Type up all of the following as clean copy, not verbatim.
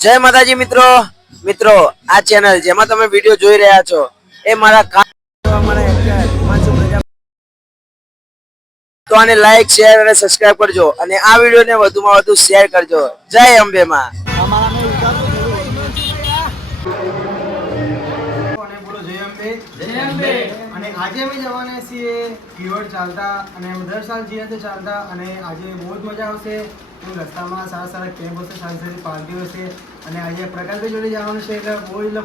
જય માતાજી મિત્રો આ ચેનલ જેમાં તમે વિડિયો જોઈ રહ્યા છો એ મારા તો આને લાઈક શેર અને સબસ્ક્રાઇબ કરજો અને આ વિડિયોને વધુમાં વધુ શેર કરજો. જય અંબે માં. અને આજે અમે જવાના છીએ કિવડ ચાલતા અને દર સાલ જઈએ તો ચાલતા અને આજે બહુ જ મજા આવશે. રસ્તામાં સારા કેમ્પ હશે, સારી પાર્ટીઓ હશે અને આજે પ્રકાશભાઈ જોડે જવાનું છે એટલે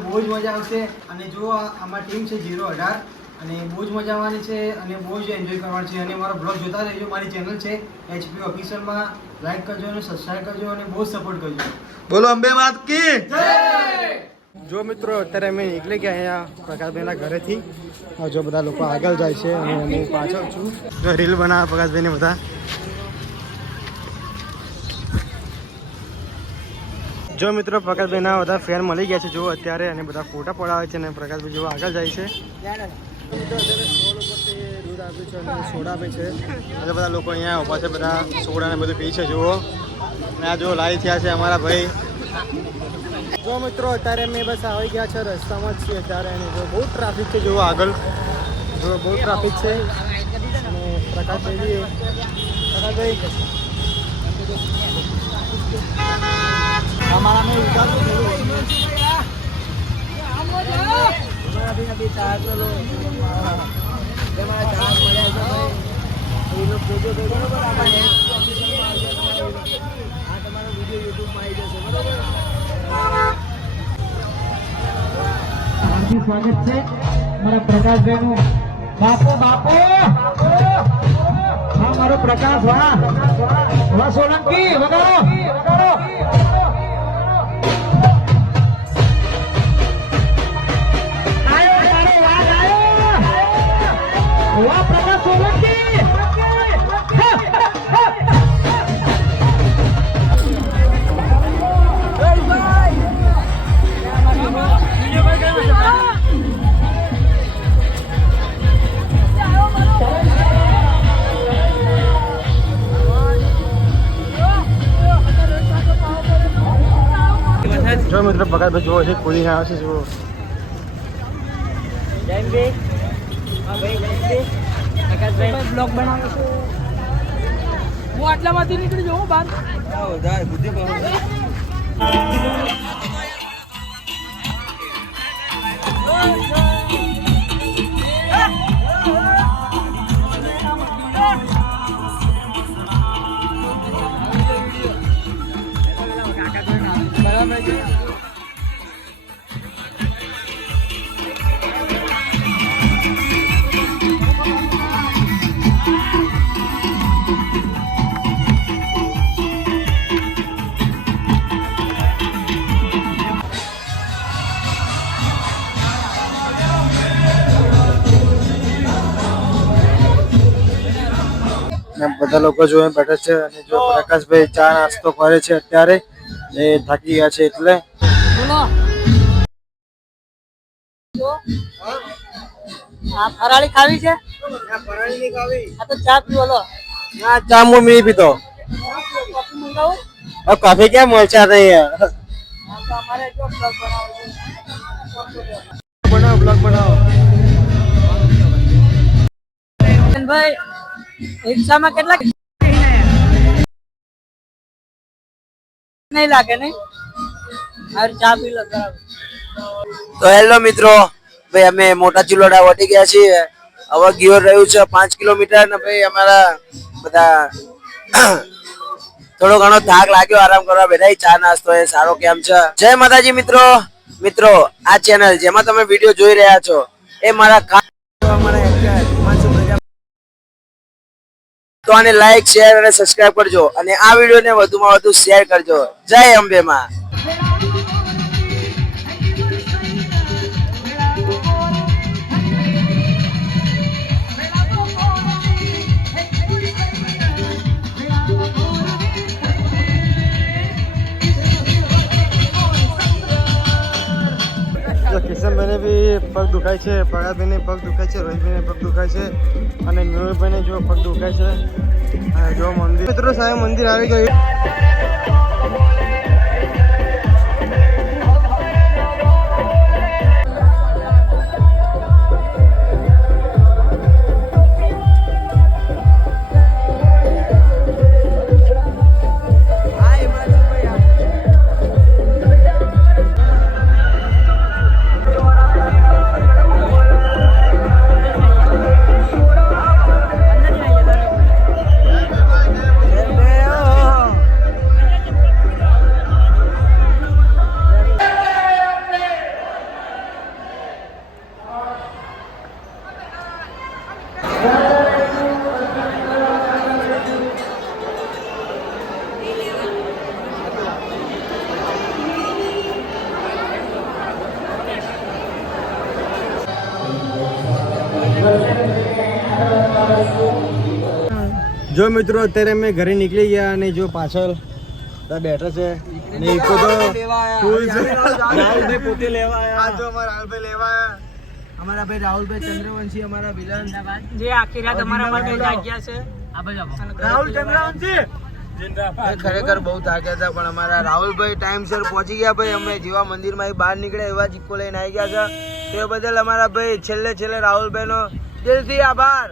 બહુ જ મજા આવશે. અને જો આમાં ટીમ છે 018 અને બહુ જ મજા આવવાની છે અને બહુ જ એન્જોય કરવાની છે. અને મારો બ્લોગ જોતા રહેજો. મારી ચેનલ છે HP ઓફિશિયલમાં લાઈક કરજો અને સબસ્ક્રાઈબ કરજો અને બહુ સપોર્ટ કરજો. બોલો અંબે માત કી જય. જો મિત્રો અત્યારે અમે નીકળી ગયા અહીંયા પ્રકાશભાઈના ઘરેથી. જો બધા લોકો આગળ જાય છે અને હું પાછળ છું. જો રીલ બનાવે પ્રકાશભાઈને બધા. જો મિત્રો પ્રકાશભાઈના બધા ફેન મળી ગયા છે જો અત્યારે અને બધા ફોટા પડાવે છે અને પ્રકાશભાઈ જો આગળ જાય છે. દૂધ આપ્યું છે અને સોડા આપે છે. આજે બધા લોકો અહીંયા ઊભા છે, બધા સોડા ને બધું પી છે જુઓ. અને આ જો લાઈ થયા છે અમારા ભાઈ. જો મિત્રો અત્યારે અમે બસ આવી ગયા છે, રસ્તામાં જ છીએ અત્યારે. અને જો બહુ ટ્રાફિક છે જુઓ આગળ. જો બહુ ટ્રાફિક છે અને પ્રકાશભાઈ સ્વાગત છે મારા પ્રકાશભાઈ નું. બાપો હા મારો પ્રકાશ વાહ સોલંકી વગાડો. વાહ પ્રકાશ સોલંકી. જો મિત્રો પ્રકાશભાઈ જુઓ છે, કૂદીને આવે છે જુઓ. બ્લોગ બનાવો છો. હું આટલામાંથી નીકળી જાઉં બહાર. બધા લોકો જો બેઠા છે અને જો પ્રકાશભાઈ ચા નાસ્તો કરે છે અત્યારે. એ થાકી ગયા છે એટલે. ફરાળી ખાવી છે? આ તો ચા પીવો. ના ચા હું નહીં પીતો. કોફી ક્યાં મળશે નહીં. બ્લોગ બનાવો. ભાઈ રિક્ષામાં કેટલા નહીં લાગે નહીં? ચા પી લો. તો હેલો મિત્રો, ભાઈ અમે મોટા ચિલોડા વટી ગયા છીએ. હવે ગિયોર રહ્યું છે 5 કિલોમીટર ને ભાઈ અમારા બધા થોડો ઘણો થાક લાગ્યો, આરામ કરવા બેઠા. ચા નાસ્તો એ સારો કેમ છે. જય માતાજી મિત્રો આ ચેનલ જેમાં તમે વિડીયો જોઈ રહ્યા છો એ મારા તો આને લાઈક શેર અને સબસ્ક્રાઇબ કરજો અને આ વિડીયોને વધુમાં વધુ શેર કરજો. જય અંબે માં. કિશનભાઈને બી પગ દુખાય છે, પ્રકાશભાઈને પગ દુખાય છે, રોહિતભાઈને પગ દુખાય છે અને મેહુલભાઈને જો પગ દુખાય છે. જો મંદિર મિત્રો સાહેબ મંદિર આવી ગયું. જો મિત્રો અત્યારે અમે ઘરે નીકળી ગયા અને જો પાછળ બેઠા છે ને ઈકો તો ફૂલ છે. રાહુલભાઈ પોતે લેવા આવ્યા. આ જો અમારા રાહુલભાઈ લેવા આવ્યા. અમારા ભાઈ રાહુલભાઈ ચંદ્રવંશી અમારા વિલન જે આખી રાત અમારા માટે જાગ્યા છે. રાહુલ ચંદ્રવંશી ખરેખર બહુ થાક્યા હતા પણ અમારા રાહુલભાઈ ટાઈમસર પહોંચી ગયા ભાઈ. અમે જેવા મંદિરમાં બહાર નીકળ્યા એવા જ ઈકો લઈને આવી ગયા છે. તો એ બદલ અમારા ભાઈ છેલ્લે રાહુલભાઈ નો દિલથી આભાર.